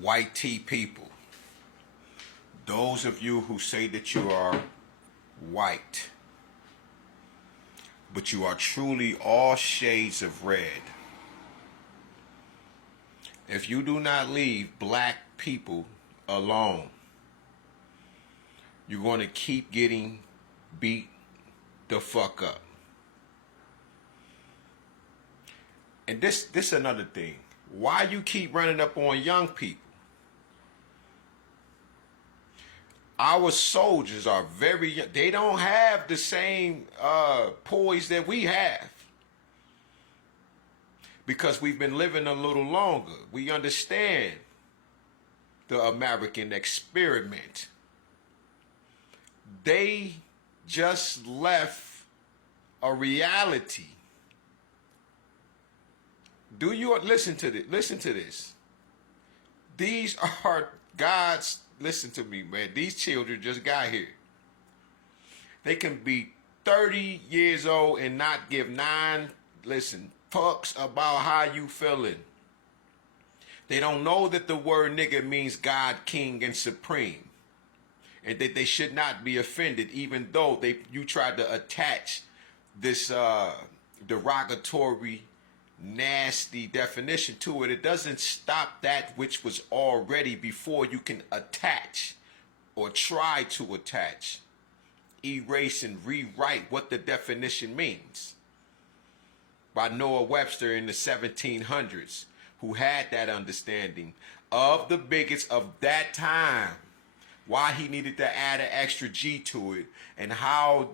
white tea people, those of you who say that you are white, but you are truly all shades of red, if you do not leave black people alone, you're going to keep getting beat the fuck up. And this another thing. Why you keep running up on young people? Our soldiers are very young. They don't have the same poise that we have. Because we've been living a little longer. We understand the American experiment. They just left a reality. Do you listen to this? Listen to this. These are God's, listen to me, man. These children just got here. They can be 30 years old and not give fucks about how you feeling. They don't know that the word nigga means God, King, and Supreme. And that they should not be offended, even though you tried to attach this derogatory, nasty definition to it. It doesn't stop that which was already before you can attach or try to attach, erase and rewrite what the definition means. By Noah Webster in the 1700s, who had that understanding of the bigots of that time, why he needed to add an extra G to it, and how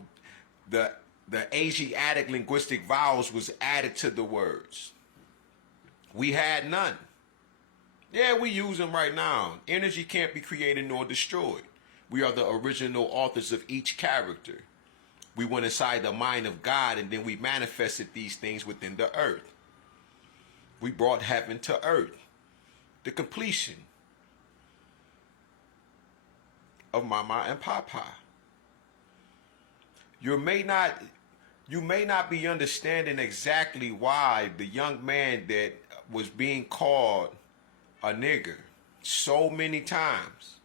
the Asiatic linguistic vowels was added to the words. We had none. Yeah, we use them right now. Energy can't be created nor destroyed. We are the original authors of each character. We went inside the mind of God, and then we manifested these things within the earth. We brought heaven to earth. The completion of Mama and Papa. You may not be understanding exactly why the young man that was being called a nigger so many times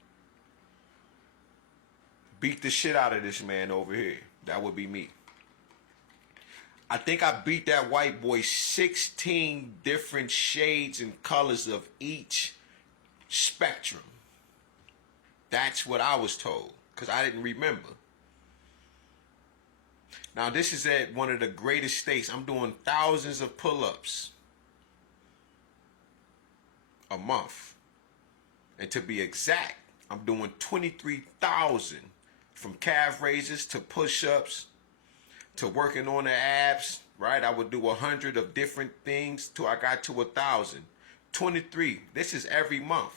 beat the shit out of this man over here. That would be me. I think I beat that white boy 16 different shades and colors of each spectrum. That's what I was told, because I didn't remember. Now, this is at one of the greatest states. I'm doing thousands of pull-ups a month. And to be exact, I'm doing 23,000 from calf raises to push-ups to working on the abs, right? I would do 100 of different things till I got to 1,000. 23. This is every month.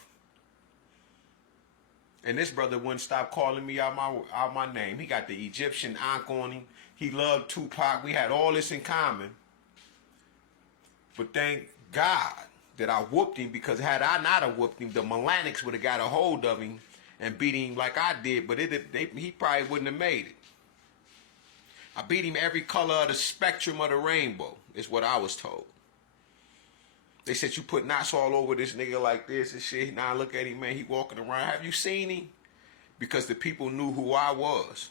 And this brother wouldn't stop calling me out my name. He got the Egyptian ankh on him. He loved Tupac. We had all this in common. But thank God that I whooped him, because had I not have whooped him, the Melanics would have got a hold of him and beat him like I did. But he probably wouldn't have made it. I beat him every color of the spectrum of the rainbow, is what I was told. They said, you put knots all over this nigga like this and shit. Now look at him, man. He walking around. Have you seen him? Because the people knew who I was.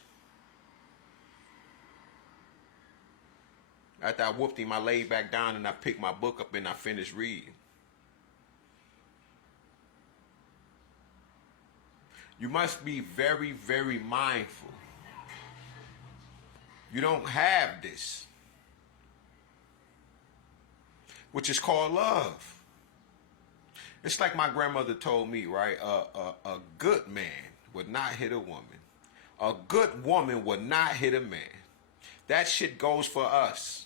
After I whooped him, I laid back down and I picked my book up and I finished reading. You must be very, very mindful. You don't have this, which is called love. It's like my grandmother told me, right? A good man would not hit a woman. A good woman would not hit a man. That shit goes for us.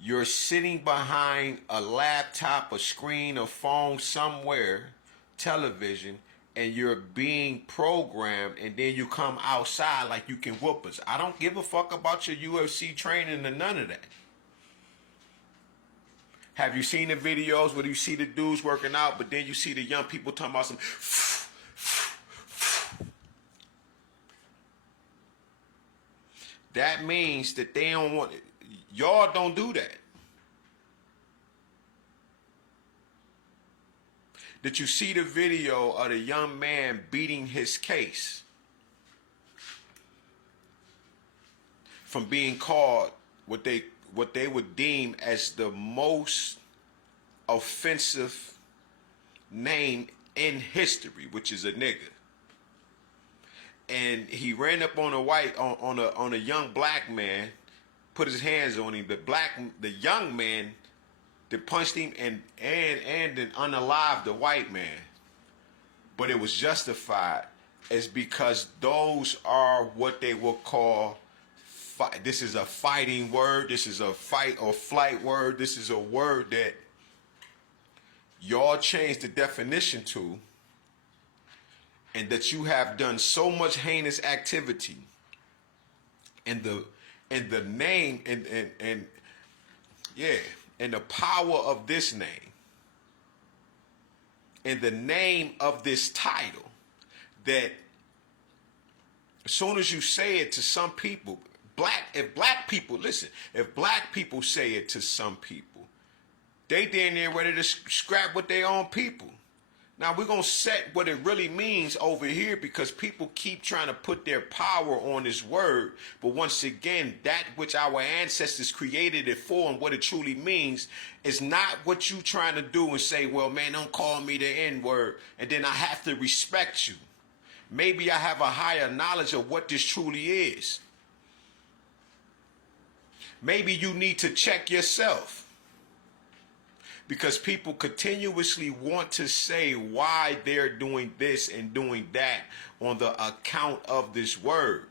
You're sitting behind a laptop, a screen, a phone somewhere, television, and you're being programmed, and then you come outside like you can whoop us. I don't give a fuck about your UFC training and none of that. Have you seen the videos where you see the dudes working out, but then you see the young people talking about some... That means that they don't want... Y'all don't do that. Did you see the video of the young man beating his case from being called what they would deem as the most offensive name in history, which is a nigga? And he ran up on a young black man, put his hands on him. The young man that punched him and then unalived the white man. But it was justified is because those are what they will call this is a fighting word. This is a fight or flight word. This is a word that y'all changed the definition to, and that you have done so much heinous activity in the name and the power of this name, in the name of this title, that as soon as you say it to some people, if black people say it to some people, they damn near ready to scrap with their own people. Now we're going to set what it really means over here, because people keep trying to put their power on this word. But once again, that which our ancestors created it for and what it truly means is not what you trying to do and say, well, man, don't call me the N-word, and then I have to respect you. Maybe I have a higher knowledge of what this truly is. Maybe you need to check yourself. Because people continuously want to say why they're doing this and doing that on the account of this word.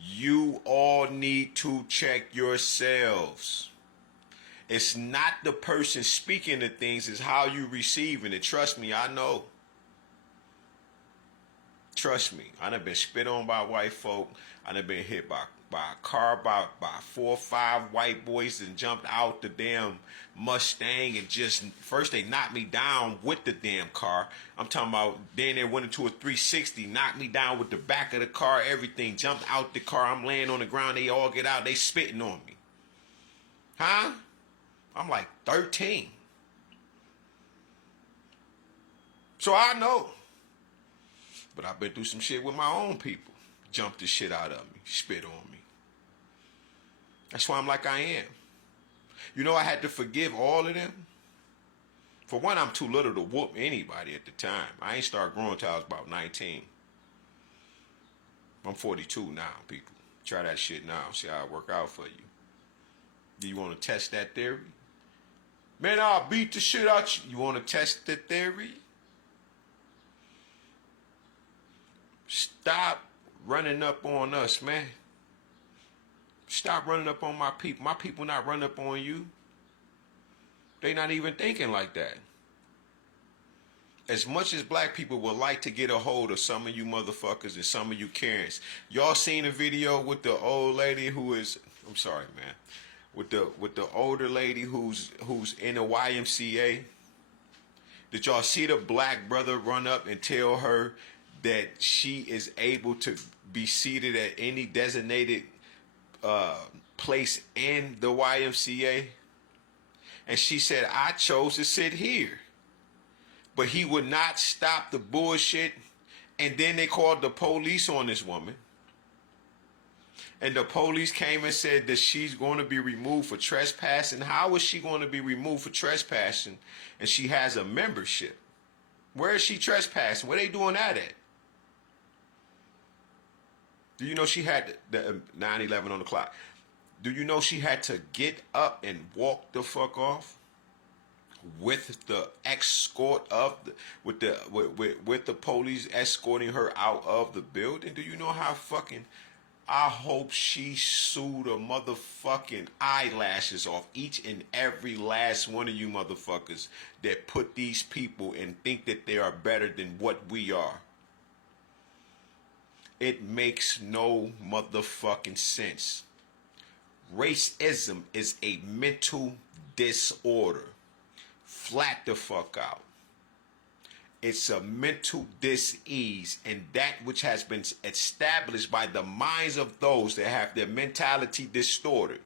You all need to check yourselves. It's not the person speaking the things, it's how you receiving it. Trust me, I know. Trust me, I done been spit on by white folk. I done been hit by a car by 4 or 5 white boys and jumped out the damn Mustang, and just first they knocked me down with the damn car. I'm talking about then they went into a 360, knocked me down with the back of the car, everything, jumped out the car. I'm laying on the ground, they all get out, they spitting on me. Huh? I'm like 13. So I know. But I've been through some shit with my own people. Jumped the shit out of me, spit on me. That's why I'm like I am. You know, I had to forgive all of them. For one, I'm too little to whoop anybody at the time. I ain't started growing till I was about 19. I'm 42 now, people. Try that shit now. See how it work out for you. Do you want to test that theory? Man, I'll beat the shit out you. You want to test the theory? Stop running up on us, man. Stop running up on my people. My people not running up on you. They not even thinking like that. As much as black people would like to get a hold of some of you motherfuckers and some of you Karens, y'all seen a video with the old lady who is, I'm sorry, man, with the older lady who's in the YMCA? Did y'all see the black brother run up and tell her that she is able to be seated at any designated place in the YMCA? And she said, I chose to sit here. But he would not stop the bullshit. And then they called the police on this woman. And the police came and said that she's going to be removed for trespassing. How is she going to be removed for trespassing? And she has a membership. Where is she trespassing? Where they doing that at? Do you know she had the 9/11 on the clock? Do you know she had to get up and walk the fuck off with the escort of with the police escorting her out of the building? Do you know how fucking? I hope she sued the motherfucking eyelashes off each and every last one of you motherfuckers that put these people and think that they are better than what we are. It makes no motherfucking sense. Racism is a mental disorder. Flat the fuck out. It's a mental dis-ease, and that which has been established by the minds of those that have their mentality distorted.